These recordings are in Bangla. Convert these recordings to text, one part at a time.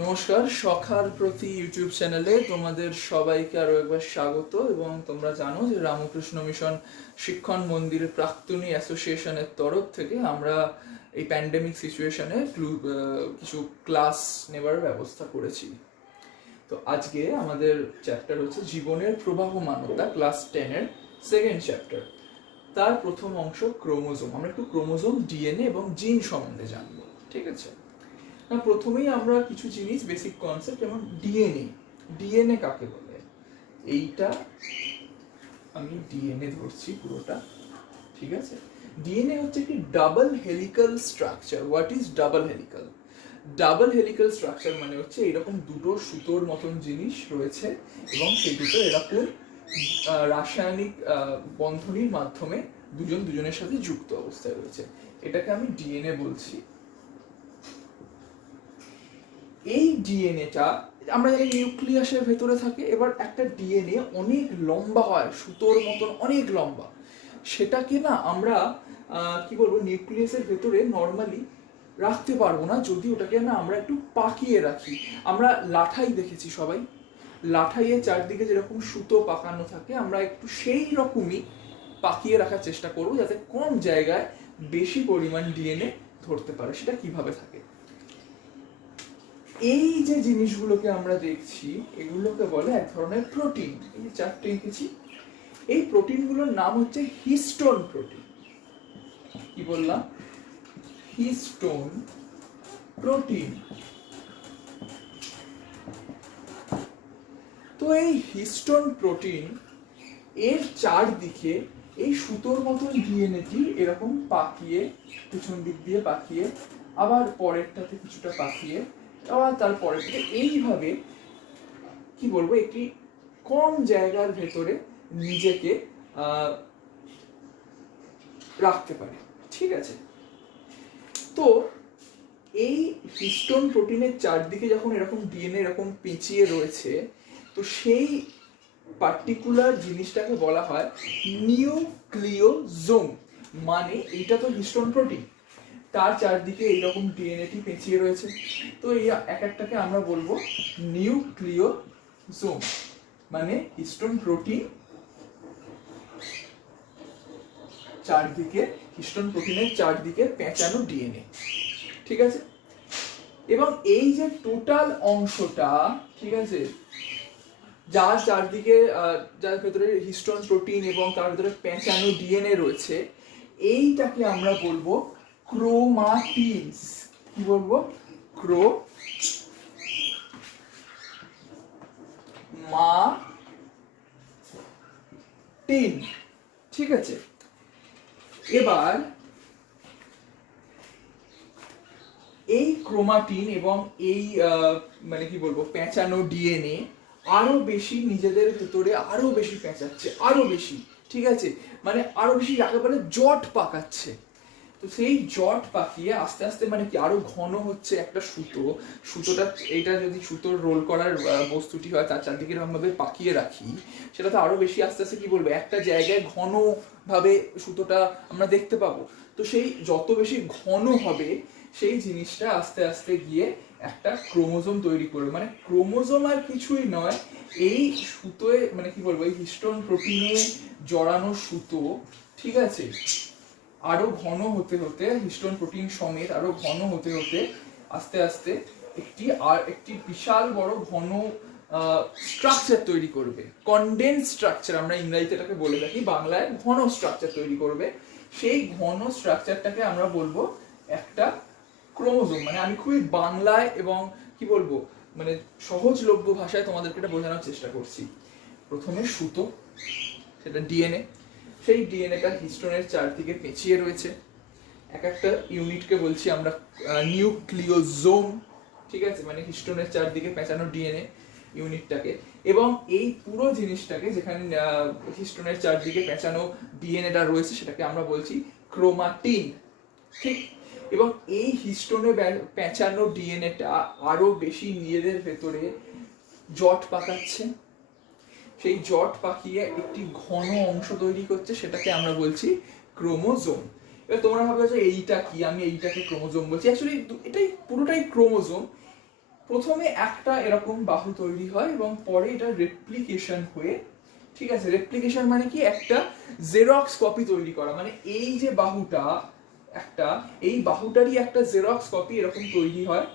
নমস্কার, সখার প্রতি ইউটিউব চ্যানেলে তোমাদের সবাইকে আরো একবার স্বাগত। এবং তোমরা জানো যে রামকৃষ্ণ মিশন শিক্ষণ মন্দির প্রাক্তনী অ্যাসোসিয়েশনের তরফ থেকে আমরা এই প্যান্ডেমিক সিচুয়েশনে কিছু ক্লাস নেবার ব্যবস্থা করেছি। তো আজকে আমাদের চ্যাপ্টার হচ্ছে জীবনের প্রবাহমানতা, ক্লাস 10-এর সেকেন্ড চ্যাপ্টার। তার প্রথম অংশ ক্রোমোজোম। আমরা একটু ক্রোমোজোম, ডিএনএ এবং জিন সম্বন্ধে জানবো, ঠিক আছে? না, প্রথমেই আমরা কিছু জিনিস, বেসিক কনসেপ্ট, যেমন ডিএনএ। ডিএনএ কাকে বলে? এইটা আমি ডিএনএ ধরছি পুরোটা, ঠিক আছে? ডিএনএ হচ্ছে একটি double helical structure. What is double helical? Double helical structure মানে হচ্ছে এরকম দুটো সুতোর মতন জিনিস রয়েছে এবং সেই দুটো এরকম রাসায়নিক বন্ধনীর মাধ্যমে দুজন দুজনের সাথে যুক্ত অবস্থায় রয়েছে। এটাকে আমি ডিএনএ বলছি। এই ডিএনএটা আমরা জানি নিউক্লিয়াসের ভেতরে থাকে। এবার একটা ডিএনএ অনেক লম্বা হয়, সুতোর মতন অনেক লম্বা। সেটাকে না আমরা কি বলবো, নিউক্লিয়াসের ভেতরে নর্মালি রাখতে পারবো না যদি ওটাকে না আমরা একটু পাকিয়ে রাখি। আমরা লাঠাই দেখেছি সবাই, লাঠাইয়ের চারদিকে যেরকম সুতো পাকানো থাকে, আমরা একটু সেই রকমই পাকিয়ে রাখার চেষ্টা করবো যাতে কম জায়গায় বেশি পরিমাণ ডিএনএ ধরতে পারে। সেটা কিভাবে থাকে? এই যে জিনিসগুলোকে আমরা দেখছি, এগুলোকে বলে এক ধরনের প্রোটিন। এই যে চারটে এঁকেছি, এই প্রোটিনগুলোর নাম হচ্ছে হিস্টোন প্রোটিন। কি বললাম? Histone protein. তো এই হিস্টোন প্রোটিন এর চারদিকে এই সুতোর মতন ডিএনএটি এরকম পাকিয়ে, পিছন দিক দিয়ে পাকিয়ে, আবার পরেরটাতে কিছুটা পাকিয়ে, আবার তার পরেরটাতে, এইভাবে কি বলবো, একটি কম জায়গার ভেতরে নিজেকে রাখতে পারে, ঠিক আছে? তো এই হিস্টোন প্রোটিনের চারদিকে যখন এরকম ডিএনএ এরকম পেঁচিয়ে রয়েছে, তো সেই পার্টিকুলার জিনিসটাকে বলা হয় নিউক্লিওজোম। মানে এইটা তো হিস্টোন প্রোটিন, তার চারদিকে এইরকম ডিএনএটি পেঁচিয়ে রয়েছে। তো এই এক একটাকে আমরা বলবো নিউক্লিওজোম। মানে হিস্টোন প্রোটিন চারদিকে, হিস্টোন প্রোটিনের চারদিকে পেঁচানো ডিএনএ, ঠিক আছে? এবং এই যে টোটাল অংশটা, ঠিক আছে, যার চারদিকে যার ভেতরে হিস্টোন প্রোটিন এবং তার ভেতরে পেঁচানো ডিএনএ রয়েছে, এইটাকে আমরা বলবো ক্রোমাটিনস। কি বলবো? ক্রোমাটিন, ঠিক আছে? এবার এই ক্রোমাটিন এবং এই মানে কি বলবো, পেঁচানো ডিএনএ আরো বেশি নিজেদের ভেতরে আরো বেশি পেঁচাচ্ছে, আরো বেশি, ঠিক আছে? মানে আরো বেশি যাকে বলে জট পাকাচ্ছে। তো সেই জট পাকিয়ে আস্তে আস্তে মানে কি আরো ঘন হচ্ছে একটা সুতো। সুতোটা, এইটা যদি সুতোর রোল করার বস্তুটি হয়, তার চারদিকে এরকম ভাবে পাকিয়ে রাখি, সেটা তো আরো বেশি আস্তে আস্তে কি বলবো, একটা জায়গায় ঘন ভাবে সুতোটা আমরা দেখতে পাবো। তো সেই যত বেশি ঘন হবে, সেই জিনিসটা আস্তে আস্তে গিয়ে একটা ক্রোমোজোম তৈরি করবে। মানে ক্রোমোজোম আর কিছুই নয়, এই সুতোয় মানে কি বলবো, এই হিস্টোন প্রোটিনে জড়ানো সুতো, ঠিক আছে, আরো ঘন হতে হতে, হিস্টোন প্রোটিন সমেত আরো ঘন হতে হতে আস্তে আস্তে একটি বিশাল বড় ঘন স্ট্রাকচার তৈরি করবে। কনডেন্স স্ট্রাকচার আমরা ইংরেজিতে এটাকে বলে থাকি, বাংলায় ঘন স্ট্রাকচার তৈরি করবে। সেই ঘন স্ট্রাকচারটাকে আমরা বলবো একটা ক্রোমোজোম। মানে আমি খুবই বাংলায় এবং কি বলবো, মানে সহজলভ্য ভাষায় তোমাদেরকে এটা বোঝানোর চেষ্টা করছি। প্রথমে সুতো, সেটা ডিএনএ, সেই ডিএনএটা হিস্টোনের চারদিকে পেঁচিয়ে রয়েছে। এক একটা ইউনিটকে বলছি আমরা নিউক্লিওজোম, ঠিক আছে? মানে হিস্টোনের চারদিকে পেঁচানো ডিএনএ ইউনিটটাকে। এবং এই পুরো জিনিসটাকে, যেখানে হিস্টোনের চারদিকে পেঁচানো ডিএনএটা রয়েছে, সেটাকে আমরা বলছি ক্রোমাটিন, ঠিক? এবং এই হিস্টোনে পেঁচানো ডিএনএটা আরো বেশি নিজেদের ভেতরে জট পাকাচ্ছে। সেই জট পাকিয়ে একটি ঘন অংশ তৈরি করছে, সেটাকে আমরা বলছি ক্রোমোজোম। এবার তোমরা ভাবছো যে এইটা কি, আমি এইটাকে ক্রোমোজোম বলছি, অ্যাকচুয়ালি এটাই পুরোটাই ক্রোমোজোম। প্রথমে একটা এরকম বাহু তৈরি হয় এবং পরে এটা রেপ্লিকেশন হয়ে, ঠিক আছে, রেপ্লিকেশন মানে কি, একটা জেরক্স কপি তৈরি করা, মানে এই যে বাহুটা একটা, এই বাহুটারই একটা জেরক্স কপি এরকম তৈরি হয়,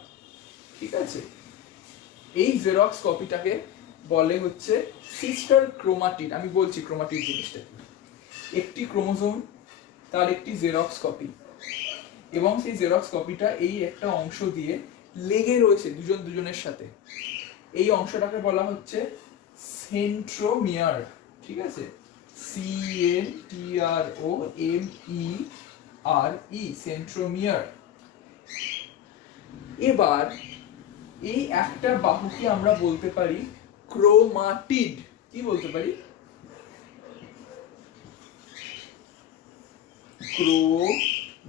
ঠিক আছে। এই জেরক্স কপিটাকে বলে হচ্ছে সিস্টার ক্রোমাটিড। আমি বলছি ক্রোমাটিড জিনিসটা, একটি ক্রোমোজোম তার একটি জেরক্স কপি, এবং সেই জেরক্স কপিটা এই একটা অংশ দিয়ে লেগে রয়েছে দুজন দুজনের সাথে। এই অংশটাকে বলা হচ্ছে সেন্ট্রোমিয়ার, ঠিক আছে, CNTROMERE, সেন্ট্রোমিয়ার। এবার এই একটা বাহুকে আমরা বলতে পারি ক্রোমাটিড। কি বলতে পারি?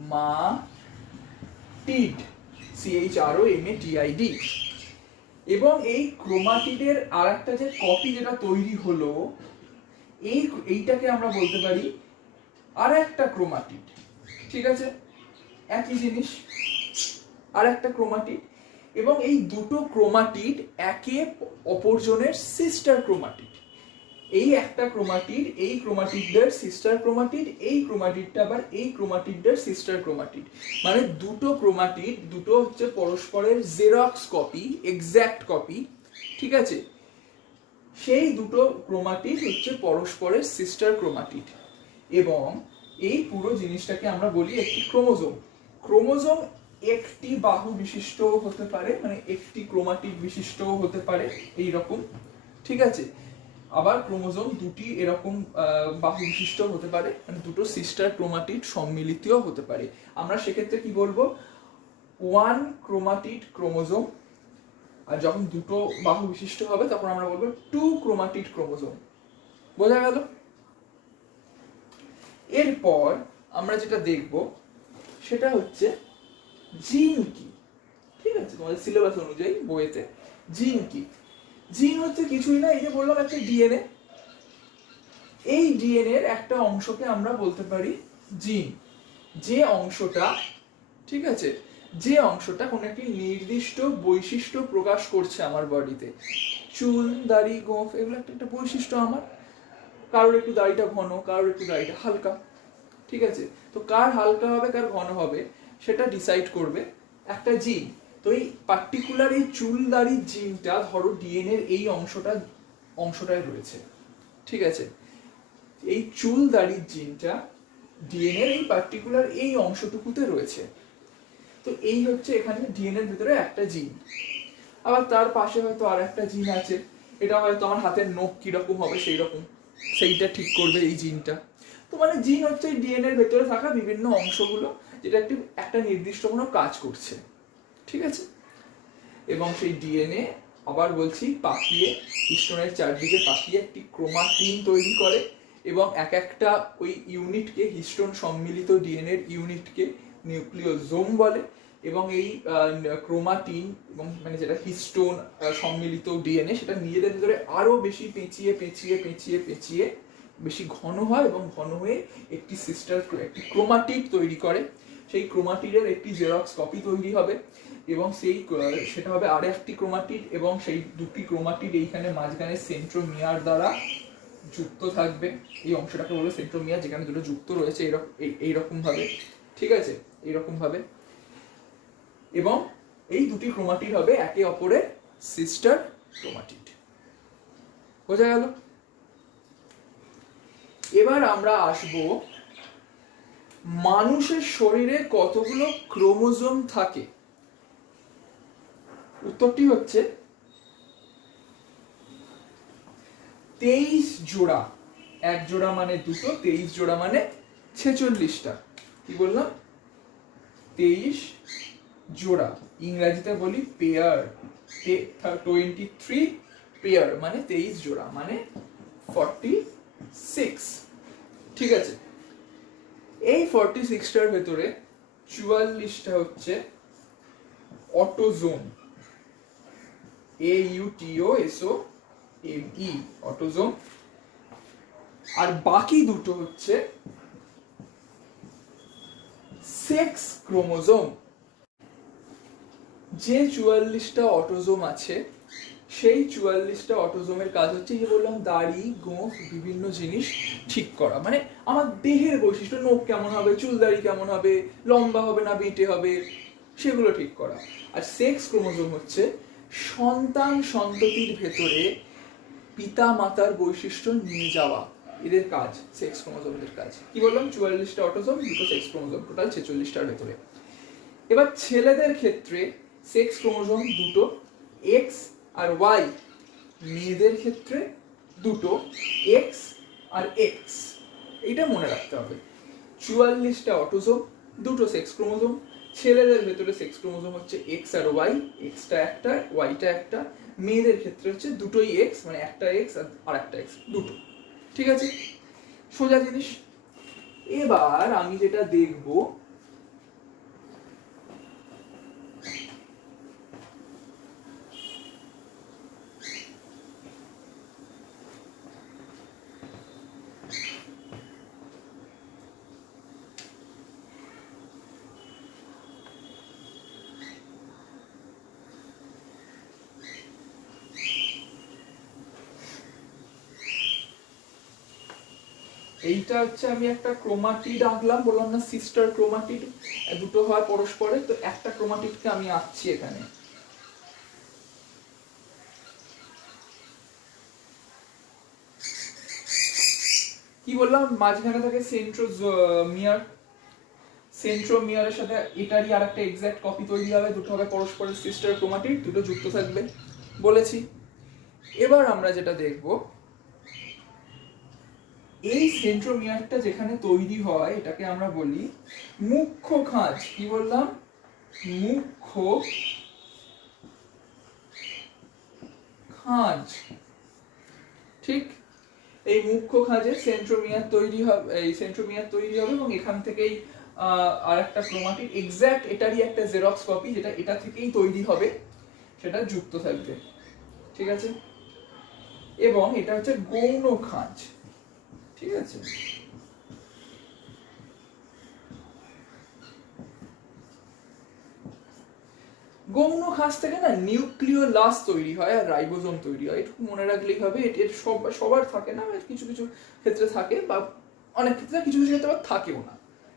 Chromatid, CHROMATID। এবং এই ক্রোমাটিডের আর একটা যে কপি যেটা তৈরি হলো, এইটাকে আমরা বলতে পারি আর একটা ক্রোমাটিড, ঠিক আছে, একই জিনিস, আর একটা ক্রোমাটিড। এবং এই দুটো ক্রোমাটিড একে অপরজনের সিস্টার ক্রোমাটিড। এই একটা ক্রোমাটিড এই ক্রোমাটিডের সিস্টার ক্রোমাটিড, এই ক্রোমাটিডটা আবার এই ক্রোমাটিডের সিস্টার ক্রোমাটিড, মানে দুটো ক্রোমাটিড, দুটো হচ্ছে পরস্পরের জেরক্স কপি, এক্স্যাক্ট কপি, ঠিক আছে। সেই দুটো ক্রোমাটিড হচ্ছে পরস্পরের সিস্টার ক্রোমাটিড। এবং এই পুরো জিনিসটাকে আমরা বলি একটি ক্রোমোজোম। ক্রোমোজোম একটি বাহু বিশিষ্ট হতে পারে, মানে একটি ক্রোমাটিড বিশিষ্ট হতে পারে এই রকম, ঠিক আছে। আবার ক্রোমোজোম দুটি এরকম বাহু বিশিষ্ট হতে পারে, মানে দুটো সিস্টার ক্রোমাটিড সম্মিলিতও হতে পারে। আমরা সেক্ষেত্রে কি বলবো? One chromatid chromosome. আর যখন দুটো বাহু বিশিষ্ট হবে তখন আমরা বলবো টু ক্রোমাটিড ক্রোমোজোম। বোঝা গেল? এরপর আমরা যেটা দেখব সেটা হচ্ছে জিন কি, ঠিক আছে, তোমাদের সিলেবাস অনুযায়ী বইতে জিন কি। জিন হচ্ছে কিছুই না, এই যে বললাম একটা ডিএনএ, এই ডিএনএ এর একটা অংশকে আমরা বলতে পারি জিন। যে অংশটা, ঠিক আছে, যে অংশটা কোনো একটি নির্দিষ্ট বৈশিষ্ট্য প্রকাশ করছে আমার বডিতে, চুল, দাড়ি, গোঁফ, এগুলো একটা একটা বৈশিষ্ট্য আমার। কারোর একটু দাড়িটা ঘন, কারোর একটু দাড়িটা হালকা, ঠিক আছে। তো কার হালকা হবে কার ঘন হবে সেটা ডিসাইড করবে একটা জিন। তো এই পার্টিকুলার এই চুল দাড়ির জিনটা ধরো ডিএনএ এর এই অংশটায় রয়েছে, ঠিক আছে। এই চুল দাড়ির জিনটা ডিএনএ এর এই পার্টিকুলার এই অংশটুকুতে রয়েছে। তো এই হচ্ছে এখানে ডিএনএ এর ভিতরে একটা জিন। আবার তার পাশে হয়তো আর একটা জিন আছে, এটা হয়তো আমার হাতের নখ কিরকম হবে সেই রকম, সেইটা ঠিক করবে এই জিনটা। তো মানে জিন হচ্ছে ডিএনএ এর ভেতরে থাকা বিভিন্ন অংশগুলো যেটা একটা নির্দিষ্ট কোনো কাজ করছে, ঠিক আছে। এবং সেই ডিএনএ আবার বলছি পাকিয়ে, হিস্টোনের চারদিকে পাকিয়ে একটি ক্রোমাটিন তৈরি করে, এবং এক একটা ওই ইউনিটকে, হিস্টোন সম্মিলিত ডিএনএ এর ইউনিটকে নিউক্লিওজোম বলে। এবং এই ক্রোমাটিন এবং মানে যেটা হিস্টোন সম্মিলিত ডিএনএ, সেটা নিজেদের ভিতরে আরো বেশি পেঁচিয়ে পেঁচিয়ে পেঁচিয়ে পেঁচিয়ে বেশি ঘন হয়, এবং ঘন হয়ে একটি একটি ক্রোমাটিড তৈরি করে। সেই ক্রোমাটিডের একটি জেরক্স কপি তৈরি হবে, এবং সেটা হবে আর একটি ক্রোমাটিড, এবং সেই দুটি ক্রোমাটিড এইখানে মাঝখানে সেন্ট্রোমিয়ার দ্বারা যুক্ত থাকবে। এই অংশটাকে বলে সেন্ট্রোমিয়ার, যেখানে দুটো যুক্ত রয়েছে এইরকম ভাবে, ঠিক আছে, এইরকম ভাবে। এবং এই দুটি ক্রোমাটিড হবে একে অপরের সিস্টার ক্রোমাটিড। বোঝা গেল? এবার আমরা আসব মানুষের শরীরে কতগুলো ক্রোমোজোম থাকে। উত্তরটি হচ্ছে 23 জোড়া। এক জোড়া মানে দুটো, 23 জোড়া মানে 46টা। কি বললাম? 23 জোড়া, ইংরেজিতে বলি পেয়ার। 23 পেয়ার মানে 23 জোড়া মানে 46, ঠিক আছে। এই 46টার ভেতরে 44টা হচ্ছে অটোজোম, AUTOSOME, অটোজোম। আর বাকি দুটো হচ্ছে সেক্স ক্রোমোজোম। যে 44টা অটোজোম আছে সেই 44টা অটোজোমের কাজ হচ্ছে, যে বললাম দাড়ি গোঁফ বিভিন্ন জিনিস ঠিক করা, মানে আমার দেহের বৈশিষ্ট্য, নখ কেমন হবে, চুল দাড়ি কেমন হবে, লম্বা হবে না বেঁটে হবে, সেগুলো ঠিক করা। আর সেক্স ক্রোমোজোম হচ্ছে সন্তান সন্ততির ভেতরে পিতা মাতার বৈশিষ্ট্য নিয়ে যাওয়া, এদের কাজ, সেক্স ক্রোমোজোমের কাজ। কি বললাম, 44টা অটোজোম, দুটো সেক্স ক্রোমোজোম, টোটাল 46টার ভেতরে। এবার ছেলেদের ক্ষেত্রে সেক্স ক্রোমোজোম দুটো, এক্স আর ওয়াই। মেয়েদের ক্ষেত্রে দুটো, এক্স আর এক্স। এটা মনে রাখতে হবে, 44টা অটোজোম, দুটো সেক্স ক্রোমোজোম। ছেলেদের ভেতরে সেক্স ক্রোমোজোম হচ্ছে এক্স আর ওয়াই, এক্সটা একটা ওয়াইটা একটা। মেয়েদের ক্ষেত্রে হচ্ছে দুটোই এক্স, মানে একটা এক্স আর একটা এক্স, দুটো। ঠিক আছে, সোজা জিনিস। এবার আমি যেটা দেখবো, এইটা হচ্ছে আমি একটা ক্রোমাটিড আঁকলাম, বললাম না সিস্টার ক্রোমাটিড, দুটো হয় পরস্পরে, তো একটা ক্রোমাটিডকে আমি আঁকছি এখানে। কি বললাম, মাঝখানে থাকে সেন্ট্রোমিয়ার, সেন্ট্রোমিয়ারের সাথে এটারই আর একটা এক্সাক্ট কপি তৈরি হবে, দুটো হবে পরস্পরের সিস্টার ক্রোমাটিড, দুটো যুক্ত থাকবে বলেছি। এবার আমরা যেটা দেখব, এই সেন্ট্রোমিয়ারটা যেখানে তৈরি হয় এটাকে আমরা বলি মুখ্য খাঁজ। কি বললাম, মুখ্য খাঁজ। ঠিক, এই মুখ্য খাঁজে সেন্ট্রোমিয়ার তৈরি হবে, এই সেন্ট্রোমিয়ার তৈরি হবে এবং এখান থেকেই আর একটা ক্রোমাটিড এক্সাক্ট এটারই একটা জেরক্স কপি, যেটা এটা থেকেই তৈরি হবে, সেটা যুক্ত থাকবে। ঠিক আছে, এবং এটা হচ্ছে গৌণ খাঁজ। ঠিক আছে, গৌণ খাঁজ থেকে না নিউক্লিওলাস তৈরি হয় আর রাইবোজোম তৈরি হয়, একটু মনে রাখলেই হবে। এর সবার থাকে না, কিছু কিছু ক্ষেত্রে থাকে, বা অনেক ক্ষেত্রে কিছু কিছু ক্ষেত্রে থাকেও না।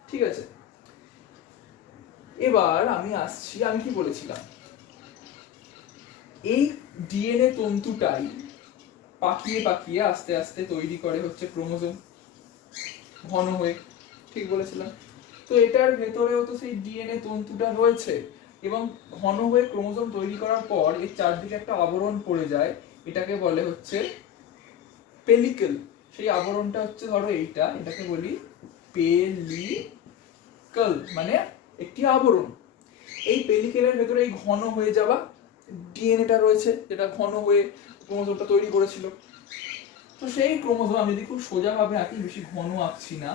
ঠিক আছে, এবার আমি আসছি, আমি কি বলেছিলাম, এই ডিএনএ তন্তুটাই পাকিয়ে পাকিয়ে আস্তে আস্তে তৈরি করে হচ্ছে ক্রোমোজোম ঘন হয়ে। ঠিক বলেছিলাম, তো এটার ভেতরেও তো সেই ডিএনএ তন্তুটা রয়েছে, এবং ঘন হয়ে ক্রোমোজোম তৈরি করার পর এর চারদিকে একটা আবরণ পড়ে যায়, এটাকে বলে হচ্ছে পেলিকেল। সেই আবরণটা হচ্ছে ধরো এইটা, এটাকে বলি পেলিকেল, মানে একটি আবরণ। এই পেলিকেলের ভেতরে এই ঘন হয়ে যাওয়া ডিএনএটা রয়েছে, যেটা ঘন হয়ে ক্রোমোজোমটা তৈরি করেছিল। তো সেই ক্রোমোজোম আমি যদি খুব সোজা ভাবে আঁকি, বেশি ঘন আঁকছি না,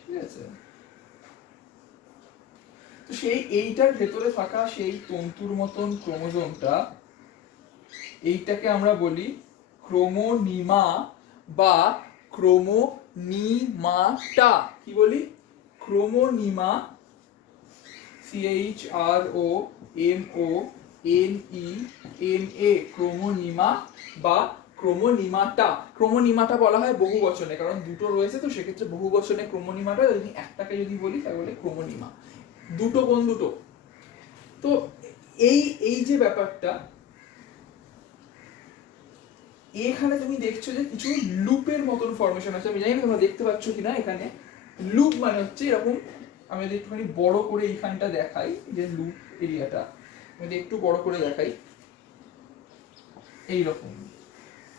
ঠিক আছে, তো সেই এইটার ভেতরে থাকা সেই তন্তুর মতন ক্রোমোজোমটা, এইটাকে আমরা বলি ক্রোমোনিমা বা ক্রোমোনিমাটা। কি বলি, ক্রোমোনিমা, CHROMONEMA, ক্রোমোনিমা বা ক্রোমোনিমাটা। ক্রোমোনিমাটা বলা হয় বহু বচনে, কারণ দুটো রয়েছে, তো সেক্ষেত্রে বহু বচনে ক্রোমোনিমাটা, যদি একটাকে যদি বলি তাহলে ক্রোমোনিমা। দুটো কোন দুটো, তো এই এই যে ব্যাপারটা, এখানে তুমি দেখছো যে কিছু লুপের মতন ফরমেশন আছে, আমি জানি না তোমরা দেখতে পাচ্ছ কিনা। এখানে লুপ মানে হচ্ছে এরকম, আমি যদি একটুখানি বড় করে এইখানটা দেখাই, যে লুপ এরিয়াটা আমি যদি একটু বড় করে দেখাই, এইরকম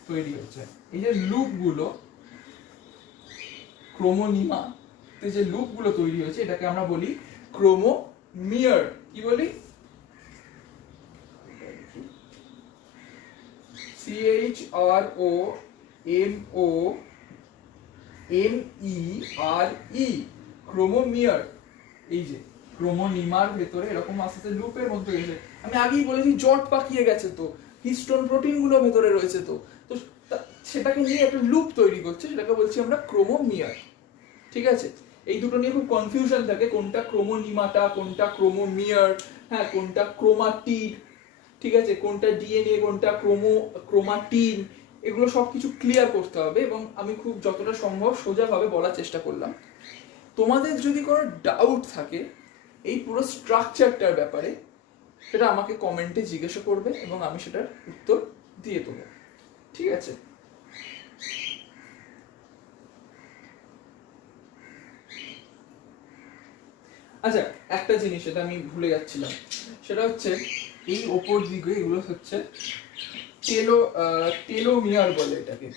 তৈরি হচ্ছে। এই যে লুপগুলো, ক্রোমোনিমা যে লুপগুলো তৈরি হয়েছে, এটাকে আমরা বলি ক্রোমোমিয়ার। কি বলি, CHROMOMERE, ক্রোমোমিয়ার। এই যে ক্রোমোনিমার ভেতরে এরকম আস্তে আস্তে লুপের মধ্যে গেছে। আমি আগেই বলেছি জট পাকিয়ে গেছে, তো হিস্টোন প্রোটিন গুলো ভেতরে রয়েছে, তো তো সেটাকে নিয়ে একটা লুপ তৈরি করছে, সেটাকে বলছি আমরা ক্রোমোমিয়ার। ঠিক আছে, এই দুটো নিয়ে খুব কনফিউশন থাকে, কোনটা ক্রোমোনিমাটা কোনটা ক্রোমোমিয়ার, হ্যাঁ, কোনটা ক্রোমাটিড, ঠিক আছে, কোনটা ডিএনএ, কোনটা ক্রোমাটিন, এগুলো সবকিছু ক্লিয়ার করতে হবে এবং আমি খুব যতটা সম্ভব সোজাভাবে বলার চেষ্টা করলাম। তোমাদের যদি কোনো ডাউট থাকে এই পুরো স্ট্রাকচারটার ব্যাপারে, সেটা আমাকে কমেন্টে জিজ্ঞাসা করবে এবং আমি সেটার উত্তর দিয়ে দেবো, ঠিক আছে? আচ্ছা, একটা জিনিস এটা আমি ভুলে যাচ্ছিলাম, সেটা হচ্ছে এই ওপর দিকে এগুলো হচ্ছে টেলোমিয়ার বলে এটাকে।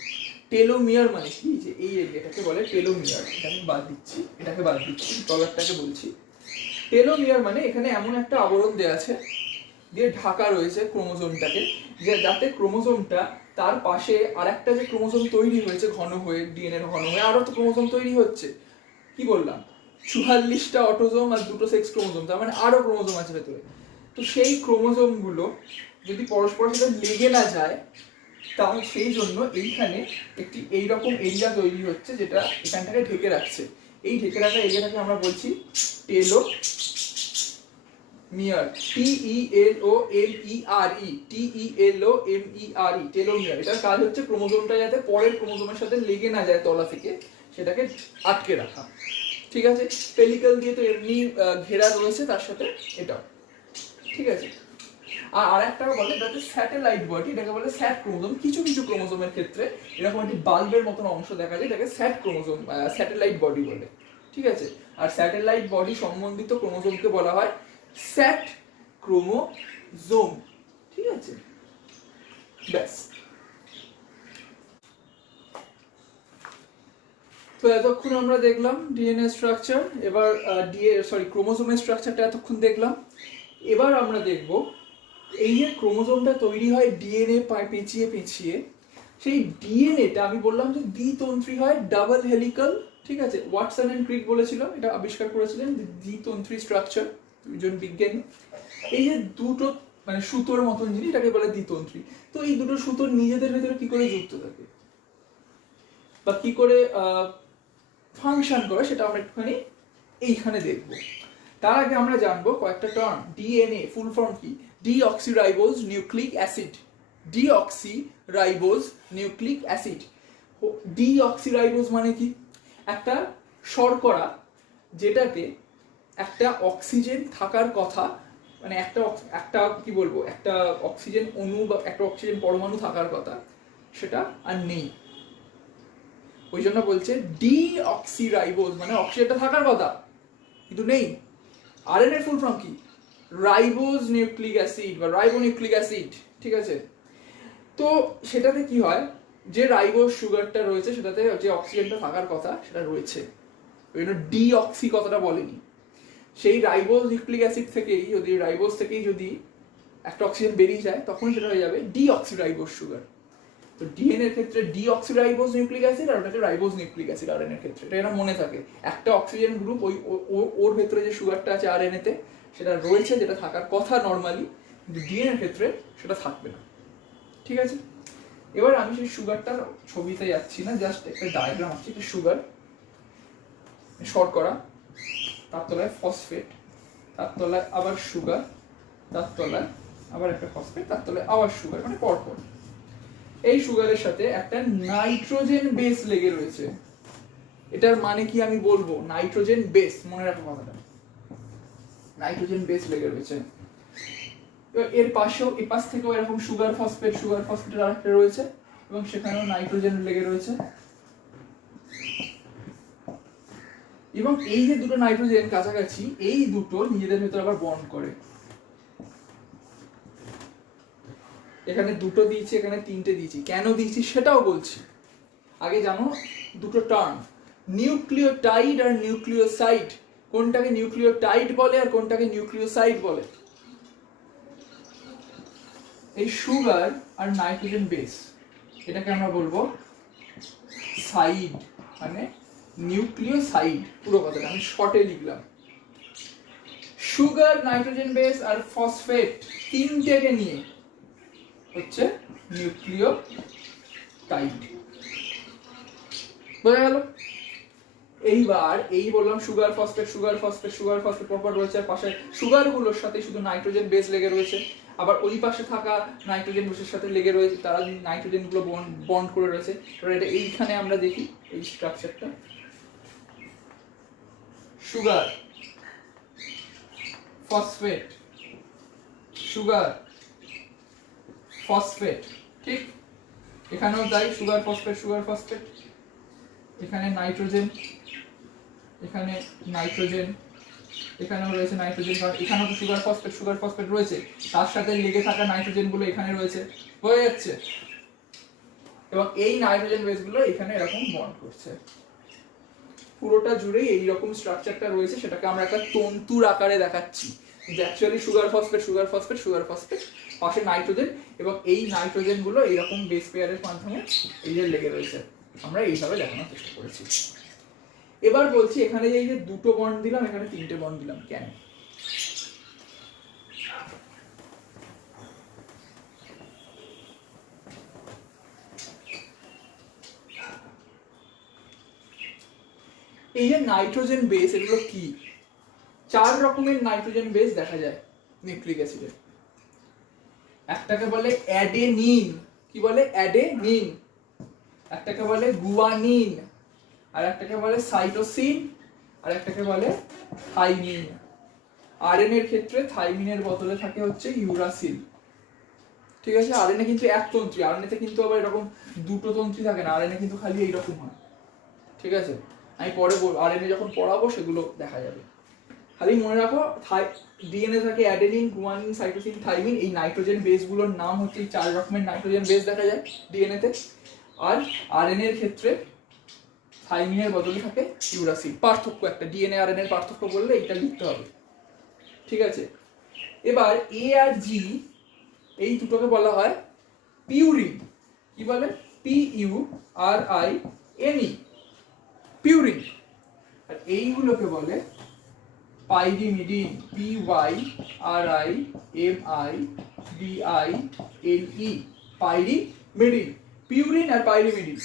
টেলোমিয়ার মানে কি, যে এই এরিয়াটাকে বলে টেলোমিয়ার। এটাকে বাদ দিচ্ছি, তলারটাকে বলছি। টেলোমিয়ার মানে এখানে এমন একটা আবরণ দেওয়া আছে, দিয়ে ঢাকা রয়েছে ক্রোমোজোমটাকে, যে যাতে ক্রোমোজোমটা তার পাশে আরেকটা যে ক্রোমোজোম তৈরি হয়েছে ঘন হয়ে, ডিএনএ ঘন হয়ে আরো তো ক্রোমোজোম তৈরি হচ্ছে, কি বললাম 44টা অটোজোম আর 2টো সেক্স ক্রোমোজোম, তার মানে আরো ক্রোমোজোম আছে ভেতরে। তো সেই ক্রোমোজোম গুলো যদি পরস্পরের সাথে লেগে না যায়, তাহলে সেই জন্য এইখানে একটি এইরকম এরিয়া তৈরি হচ্ছে যেটা এখানটাকে ঢেকে রাখছে। এই ঢেকে রাখা এরিয়াটাকে আমরা বলছি টেলোমিয়ার, টেলোমিয়ার। এটার কাজ হচ্ছে ক্রোমোজোমটা যাতে পরের ক্রোমোজোমের সাথে লেগে না যায় তলা থেকে, সেটাকে আটকে রাখা, ঠিক আছে? পেলিকল দিয়ে তো এমনি ঘেরা রয়েছে তার সাথে এটাও, ঠিক আছে? আর আরেকটা বলে এটাকে স্যাটেলাইট বডি, এটাকে বলে স্যাট ক্রোমোজোম। কিছু কিছু ক্রোমোজোমের ক্ষেত্রে এরকম একটি বাল্বের মতন অংশ দেখা যায়, এটাকে স্যাট ক্রোমোজোম, স্যাটেলাইট বডি বলে, ঠিক আছে? আর স্যাটেলাইট বডি সম্বন্ধিত ক্রোমোজোমকে বলা হয় স্যাট ক্রোমোজোম, ঠিক আছে? ব্যাস। তো এতক্ষণ আমরা দেখলাম ডিএনএ স্ট্রাকচার, এবার ক্রোমোজোমের স্ট্রাকচারটা এতক্ষণ দেখলাম। এবার আমরা দেখব এই যে ক্রোমোজোমটা তৈরি হয় ডিএনএ পেঁচিয়ে পেঁচিয়ে, সেই ডিএনএটা আমি বললাম যে দ্বিতন্ত্রী হয়, ডাবল হেলিক্যাল, ঠিক আছে? ওয়াটসন এন্ড ক্রিক বলেছিল, এটা আবিষ্কার করেছিলেন, দ্বিতন্ত্রী স্ট্রাকচার, দুজন বিজ্ঞানী। এই যে দুটো মানে সুতোর মতন জিনিস, এটাকে বলে দ্বিতন্ত্রী। তো এই দুটো সুতোর নিজেদের ভেতরে কি করে যুক্ত থাকে বা কি করে ফাংশন করে, সেটা আমরা একটুখানি এইখানে দেখব। তার আগে আমরা জানবো কয়েকটা টার্ম। ডিএনএ ফুল ফর্ম কি? Deoxyribose nucleic acid. Deoxyribose nucleic acid. Deoxyribose মানে কি? একটা শর্করা যেটাতে একটা অক্সিজেন থাকার কথা, মানে একটা কি বলবো, একটা অক্সিজেন অণু বা একটা অক্সিজেন পরমাণু থাকার কথা, সেটা আর নেই। ওই জন্য বলছে ডিঅক্সিরাইবোজ, মানে অক্সিজেনটা থাকার কথা কিন্তু নেই। আরএনএ ফুল ফর্ম কি? রাইবোজ নিউক্লিক অ্যাসিড বা রাইবোনিউক্লিক অ্যাসিড, ঠিক আছে? তো সেটাতে কি হয়, যে রাইবোজ সুগারটা রয়েছে সেটাতে যে অক্সিজেনটা থাকার কথা সেটা রয়েছে, ওই জন্য ডিঅক্সি কথাটা বলেনি। সেই রাইবোজ নিউক্লিক অ্যাসিড থেকেই যদি একটা অক্সিজেন বেরিয়ে যায়, তখন সেটা হয়ে যাবে ডিঅক্সিরাইবোজ সুগার। তো ডিএনএ এর ক্ষেত্রে ডিঅক্সিরাইবোজ নিউক্লিক অ্যাসিড, আর ওটাকে রাইবোজ নিউক্লিক অ্যাসিড আরএনএ এর ক্ষেত্রে। এটা যেন মনে থাকে, একটা অক্সিজেন গ্রুপ ওর ভেতরে যে সুগারটা আছে আরএনএ তে, সেটা রয়েছে, যেটা থাকার কথা নরমালি, কিন্তু ডিএনএ এর ক্ষেত্রে সেটা থাকবে না, ঠিক আছে? এবার আমি সেই সুগারটার ছবিতে যাচ্ছি না, জাস্ট একটা ডায়াগ্রাম আছে। এটা সুগার, শর্করা, তার তলায় ফসফেট, তার তলায় আবার সুগার, তার তলায় আবার একটা ফসফেট, তার তলায় আবার সুগার, মানে পরপর। এই সুগারের সাথে একটা নাইট্রোজেন বেস লেগে রয়েছে। এটার মানে কি আমি বলবো, নাইট্রোজেন বেস, মনে রাখো কথাটা, নাইট্রোজেন বেস লেগে রয়েছে। এর পাশেও এই পাশ থেকেও এরকম সুগার ফসফেটের আরেকটা রয়েছে, এবং সেখানেও নাইট্রোজেন লেগে রয়েছে। এবং এই যে দুটো নাইট্রোজেন কাছাকাছি, এই দুটো নিজেদের ভেতর আবার বন্ড করে। এখানে দুটো দিয়েছি, এখানে তিনটে দিয়েছি, কেন দিয়েছি সেটাও বলছি। আগে জানো দুটো টার্ম, নিউক্লিওটাইড আর নিউক্লিওসাইড। কোনটাকে নিউক্লিওটাইড বলে আর কোনটাকে নিউক্লিওসাইড বলে? এই সুগার আর নাইট্রোজেন বেস, এটাকে আমরা বলবো সাইড, মানে নিউক্লিওসাইড। পুরো কথাটা আমি শর্টে লিখলাম। সুগার, নাইট্রোজেন বেস আর ফসফেট, তিনটেকে নিয়ে হচ্ছে নিউক্লিওটাইড। বোঝা গেল? এইবার এই বললাম sugar phosphate sugar phosphate sugar phosphate পরপর রয়েছে, আর পাশে সুগার গুলোর সাথে শুধু নাইট্রোজেন বেস লেগে রয়েছে, আবার ওই পাশে থাকা নাইট্রোজেন বেসের সাথে লেগে রয়েছে, তারা নাইট্রোজেন গুলো বন্ড করে রয়েছে। এবার এটা এইখানে আমরা দেখি এই স্ট্রাকচারটা, সুগার ফসফেট সুগার ফসফেট, ঠিক এখানেও তাই, সুগার ফসফেট সুগার ফসফেট, এখানে নাইট্রোজেন, এখানে নাইট্রোজেন, এখানেও রয়েছে নাইট্রোজেন, কারণ এখানেও তো সুগার ফসফেট রয়েছে, তার সাথে লেগে থাকা নাইট্রোজেন গুলো এখানে রয়েছে, হয়ে যাচ্ছে, এবং এই নাইট্রোজেন বেস গুলো এখানে এরকম বন্ড করছে। পুরোটা জুড়েই এইরকম স্ট্রাকচারটা রয়েছে, সেটাকে আমরা একটা তন্তুর আকারে দেখাচ্ছি, যে actually sugar phosphate sugar phosphate sugar phosphate, পাশে নাইট্রোজেন, এবং এই নাইট্রোজেন গুলো এইরকম বেস পেয়ারের মাধ্যমে এই যে লেগে রয়েছে, আমরা এইভাবে দেখানোর চেষ্টা করেছি। এবার বলছি এখানে যে এই যে দুটো বন্ড দিলাম, এখানে তিনটে বন্ড দিলাম কেন? এই যে নাইট্রোজেন বেস, এগুলো কি? 4 রকমের নাইট্রোজেন বেস দেখা যায় নিউক্লিক অ্যাসিডে। একটাকে বলে অ্যাডেনিন, কি বলে? অ্যাডেনিন। একটাকে বলে গুয়ানিন, আর একটাকে বলে সাইটোসিন, আর একটাকে বলে থাইমিন। আরএনএ এর ক্ষেত্রে থাইমিনের বদলে থাকে হচ্ছে ইউরাসিল, ঠিক আছে? আরএনএ কিন্তু এক তন্ত্রী, আরএনএ তে কিন্তু আবার এরকম দুটো তন্ত্রী থাকে না, আরএনএ কিন্তু খালি এইরকম হয়, ঠিক আছে? আমি পরে বলবো, আরএনএ যখন পড়াবো সেগুলো দেখা যাবে। খালি মনে রাখো, ডিএনএ থাকে অ্যাডেনিন, গুয়ানিন, সাইটোসিন, থাইমিন। এই নাইট্রোজেন বেস গুলোর নাম হচ্ছে, এই 4 রকমের নাইট্রোজেন বেস দেখা যায় ডিএনএ তে। আর আরএনএ এর ক্ষেত্রে থাইমিনের বদলে থাকে ইউরাসিল। পার্থক্য একটা, ডিএনএ আরএনএ এর পার্থক্য বললে এটা লিখতে হবে, ঠিক আছে? এবার এ আর জি, এই দুটোকে বলা হয় পিউরিন। কি বলে? PURINE, purine. আর এইগুলোকে বলে পাইরিমিডিন, PYRIMIDINE, পাইরিমিডিন। পিউরিন আর পাইরিমিডিন।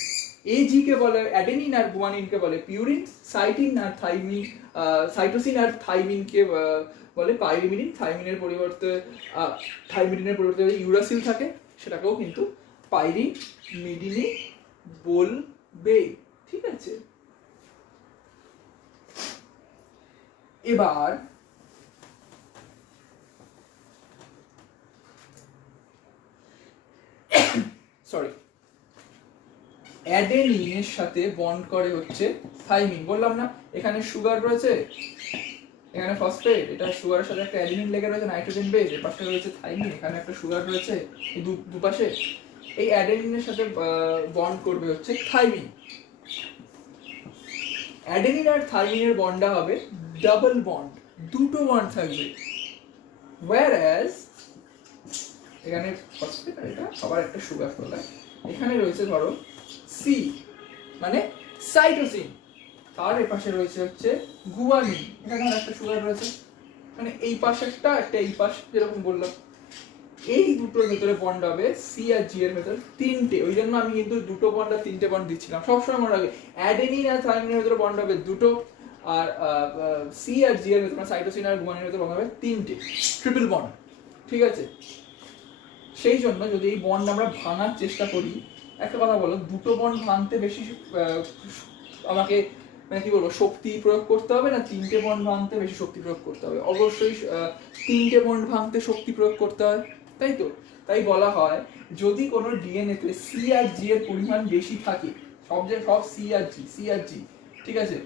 এজি কে বলে অ্যাডেনিন, আর গুয়ানিন কে বলে পিউরিন। সাইটিন আর থাইমিন, সাইটোসিন আর থাইমিন কে বলে পাইরিমিডিন। থাইমিনের পরিবর্তে যদি ইউরাসিল থাকে, সেটাকেও কিন্তু পাইরিমিডিনই বলবে, ঠিক আছে? এবার সরি, অ্যাডেনিনের সাথে বন্ড করে হচ্ছে থাইমিন। বললাম না এখানে সুগার রয়েছে, এখানে ফসফেট, এটা সুগারের সাথে একটা অ্যাডেনিন লেগে রয়েছে, নাইট্রোজেন বেস, এর পাশে রয়েছে থাইমিন, এখানে একটা সুগার রয়েছে এই দুপাশে। এই অ্যাডেনিনের সাথে বন্ড করবে হচ্ছে থাইমিন। অ্যাডেনিন আর থাইমিনের বন্ডটা হবে ডাবল বন্ড, দুটো বন্ড থাকবে। whereas এখানে ফসফেট, আর এটা আবার একটা সুগার তোলা, এখানে রয়েছে ধরো সি মানে সাইটোসিন, তার এই পাশে রয়েছে হচ্ছে গুয়ানিন, এখানে একটা সুগার রয়েছে, মানে এই পাশে একটা এই পাশে, যেরকম বললাম। এই দুটোর ভেতরে বন্ড হবে সি আর জি এর ভেতরে তিনটে। ওই জন্য আমি কিন্তু দুটো বন্ড আর তিনটে বন্ড দিচ্ছিলাম, সবসময় মনে রাখবে অ্যাডেনিন আর থাইমিনের ভেতরে বন্ড হবে দুটো, আর সি আর জি এর ভেতরে, সাইটোসিন আর গুয়ানিনের ভেতরে বন্ড হবে তিনটে, ট্রিপল বন্ড, ঠিক আছে? সেই জন্য যদি এই বন্ড আমরা ভাঙার চেষ্টা করি, একটা কথা বলো, দুটো বন্ড ভাঙতে বেশি আমাকে মানে কি বলবো, শক্তি প্রয়োগ করতে হবে, না তিনটে বন্ড ভাঙতে বেশি শক্তি প্রয়োগ করতে হবে? অবশ্যই তিনটে বন্ড ভাঙতে শক্তি প্রয়োগ করতে হয়, তাই তো? তাই বলা হয়, যদি কোনো ডিএনএ তে সি আর জি এর পরিমাণ বেশি থাকে, সব সি আর জি, ঠিক আছে,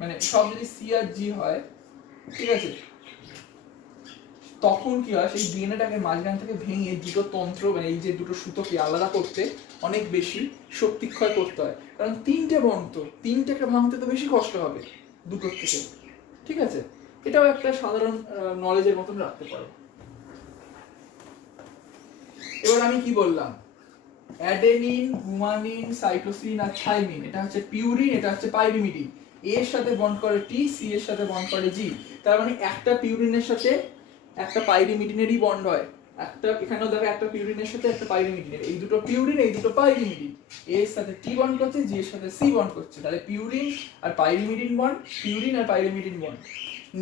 মানে সব যদি সি আর জি হয়, ঠিক আছে, তখন কি হয়, সেই ডিএনএটাকে মাঝখান থেকে ভেঙে দুটো তন্ত্র, মানে এই যে দুটো সুতোকে আলাদা করতে অনেক বেশি শক্তিক্ষয় করতে হয়, কারণ তিনটে বন্ড, তো তিনটাকে ভাঙতে তো বেশি কষ্ট হবে দুটোর থেকে, ঠিক আছে? এটাও একটা সাধারণ নলেজের মতন রাখতে পারো। এবার আমি কি বললাম, অ্যাডেনিন, গুয়ানিন, সাইটোসিন আর থাইমিন, এটা হচ্ছে পিউরিন, এটা হচ্ছে পাইরিমিডিন। এর সাথে বন্ড করে টি, সি এর সাথে বন্ড করে জি। তার মানে একটা পিউরিনের সাথে একটা পাইরিমিডিনেরই বন্ড হয়, একটা এখানেও দেখো একটা পিউরিনের সাথে একটা পাইরিমিডিনের, এই দুটো পিউরিন এই দুটো পাইরিমিডিন, এর সাথে টি বন্ড করছে, জি এর সাথে সি বন্ড করছে, তাহলে পিউরিন আর পাইরিমিডিন বন্ড, পিউরিন আর পাইরিমিডিন বন্ড।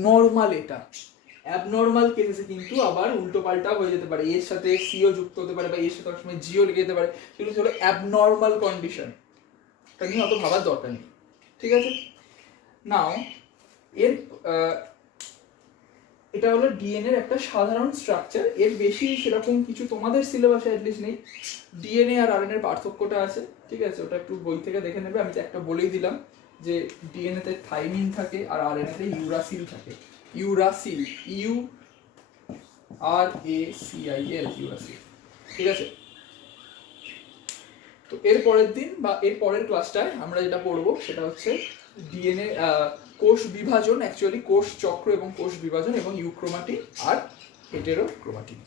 নরমাল এটা। অ্যাবনর্মাল কেসে কিন্তু আবার উল্টো পাল্টা হয়ে যেতে পারে, এর সাথে সিও যুক্ত হতে পারে বা এর সাথে অনেক সময় জিও লেগে যেতে পারে, সেগুলো হলো অ্যাবনর্মাল কন্ডিশন, তা নিয়ে অত ভাবার দরকার নেই, ঠিক আছে। নাও এর এটা হলো ডিএনএ এর একটা সাধারণ স্ট্রাকচার, এর বেশি সেরকম কিছু তোমাদের সিলেবাসে অ্যাটলিস্ট নেই। ডিএনএ আর আরএনএ এর পার্থক্যটা আছে, ঠিক আছে, ওটা একটু বই থেকে দেখে নেবে। আমি তো একটা বলেই দিলাম যে ডিএনএ তে থাইমিন থাকে আর আরএনএ তে ইউরাসিল থাকে। Uracil, U R A C I L, uracil, ঠিক আছে। তো এর পরের দিন বা এর পরের ক্লাসটায় আমরা যেটা পড়বো সেটা হচ্ছে ডিএনএ কোষ বিভাজন, অ্যাকচুয়ালি কোষ চক্র এবং কোষ বিভাজন এবং ইউক্রোমাটিন আর হেটেরোক্রোমাটিন।